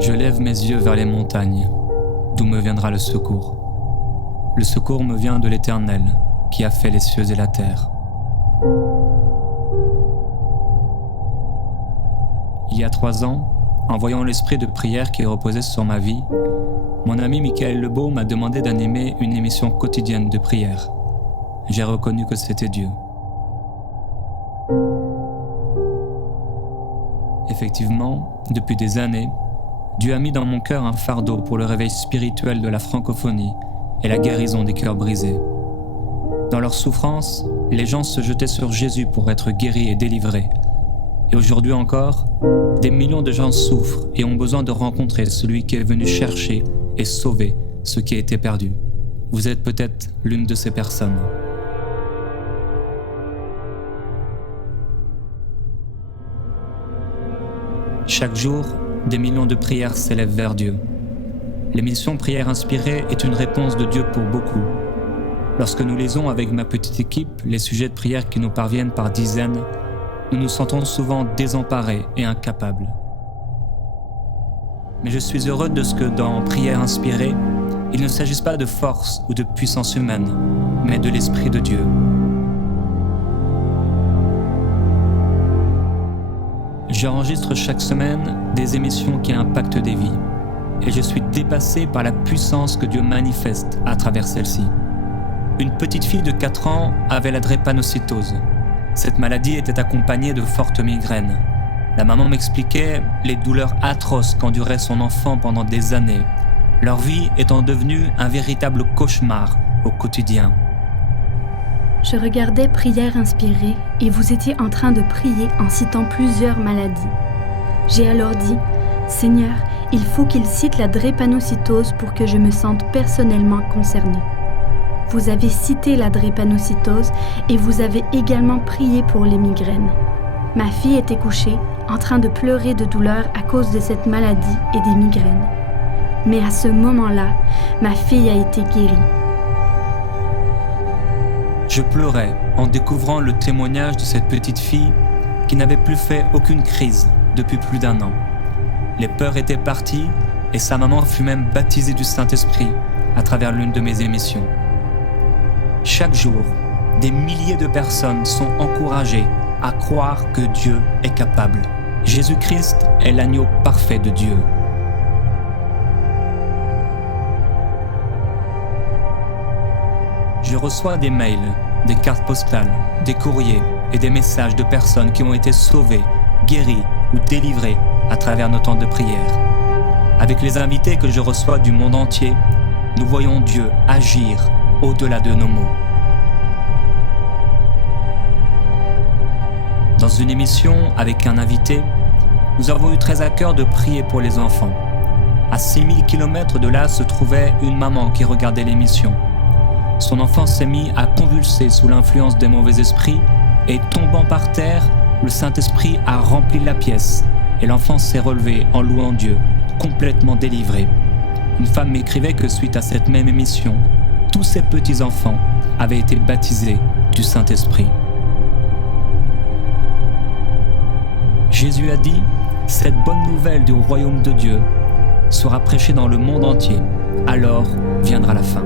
Je lève mes yeux vers les montagnes, d'où me viendra le secours. Le secours me vient de l'Éternel, qui a fait les cieux et la terre. Il y a 3 ans, en voyant l'esprit de prière qui reposait sur ma vie, mon ami Michael Lebeau m'a demandé d'animer une émission quotidienne de prière. J'ai reconnu que c'était Dieu. Effectivement, depuis des années, Dieu a mis dans mon cœur un fardeau pour le réveil spirituel de la francophonie et la guérison des cœurs brisés. Dans leur souffrance, les gens se jetaient sur Jésus pour être guéris et délivrés. Et aujourd'hui encore, des millions de gens souffrent et ont besoin de rencontrer celui qui est venu chercher et sauver ce qui a été perdu. Vous êtes peut-être l'une de ces personnes. Chaque jour, des millions de prières s'élèvent vers Dieu. L'émission Prière inspirée est une réponse de Dieu pour beaucoup. Lorsque nous lisons avec ma petite équipe les sujets de prière qui nous parviennent par dizaines, nous nous sentons souvent désemparés et incapables. Mais je suis heureux de ce que dans Prière inspirée, il ne s'agisse pas de force ou de puissance humaine, mais de l'Esprit de Dieu. J'enregistre chaque semaine des émissions qui impactent des vies, et je suis dépassé par la puissance que Dieu manifeste à travers celle-ci. Une petite fille de 4 ans avait la drépanocytose. Cette maladie était accompagnée de fortes migraines. La maman m'expliquait les douleurs atroces qu'endurait son enfant pendant des années, leur vie étant devenue un véritable cauchemar au quotidien. Je regardais Prière inspirée et vous étiez en train de prier en citant plusieurs maladies. J'ai alors dit, Seigneur, il faut qu'il cite la drépanocytose pour que je me sente personnellement concernée. Vous avez cité la drépanocytose et vous avez également prié pour les migraines. Ma fille était couchée, en train de pleurer de douleur à cause de cette maladie et des migraines. Mais à ce moment-là, ma fille a été guérie. Je pleurais en découvrant le témoignage de cette petite fille qui n'avait plus fait aucune crise depuis plus d'1 an. Les peurs étaient parties et sa maman fut même baptisée du Saint-Esprit à travers l'une de mes émissions. Chaque jour, des milliers de personnes sont encouragées à croire que Dieu est capable. Jésus-Christ est l'agneau parfait de Dieu. Je reçois des mails, des cartes postales, des courriers et des messages de personnes qui ont été sauvées, guéries ou délivrées à travers nos temps de prière. Avec les invités que je reçois du monde entier, nous voyons Dieu agir au-delà de nos mots. Dans une émission avec un invité, nous avons eu très à cœur de prier pour les enfants. À 6000 km de là se trouvait une maman qui regardait l'émission. Son enfant s'est mis à convulser sous l'influence des mauvais esprits et tombant par terre, le Saint-Esprit a rempli la pièce et l'enfant s'est relevé en louant Dieu, complètement délivré. Une femme m'écrivait que suite à cette même émission, tous ses petits-enfants avaient été baptisés du Saint-Esprit. Jésus a dit « Cette bonne nouvelle du royaume de Dieu sera prêchée dans le monde entier, alors viendra la fin. »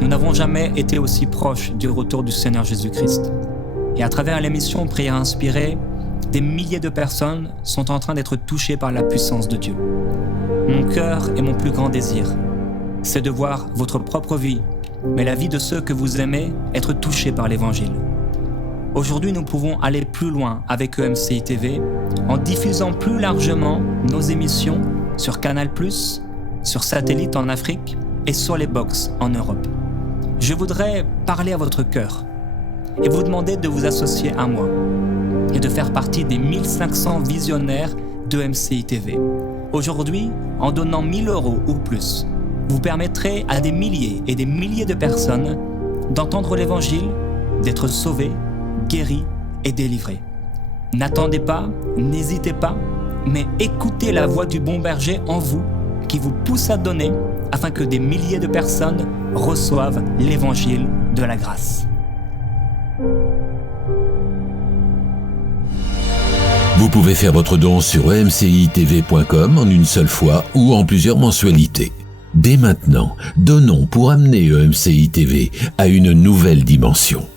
Nous n'avons jamais été aussi proches du retour du Seigneur Jésus-Christ. Et à travers l'émission Prière inspirée, des milliers de personnes sont en train d'être touchées par la puissance de Dieu. Mon cœur et mon plus grand désir, c'est de voir votre propre vie, mais la vie de ceux que vous aimez, être touchés par l'Évangile. Aujourd'hui, nous pouvons aller plus loin avec EMCI TV en diffusant plus largement nos émissions sur Canal+, sur Satellite en Afrique et sur les box en Europe. Je voudrais parler à votre cœur et vous demander de vous associer à moi et de faire partie des 1500 visionnaires de MCI TV. Aujourd'hui, en donnant 1 000 € ou plus, vous permettrez à des milliers et des milliers de personnes d'entendre l'Évangile, d'être sauvés, guéris et délivrés. N'attendez pas, n'hésitez pas, mais écoutez la voix du bon berger en vous qui vous pousse à donner afin que des milliers de personnes reçoivent l'Évangile de la grâce. Vous pouvez faire votre don sur emcitv.com en une seule fois ou en plusieurs mensualités. Dès maintenant, donnons pour amener EMCI TV à une nouvelle dimension.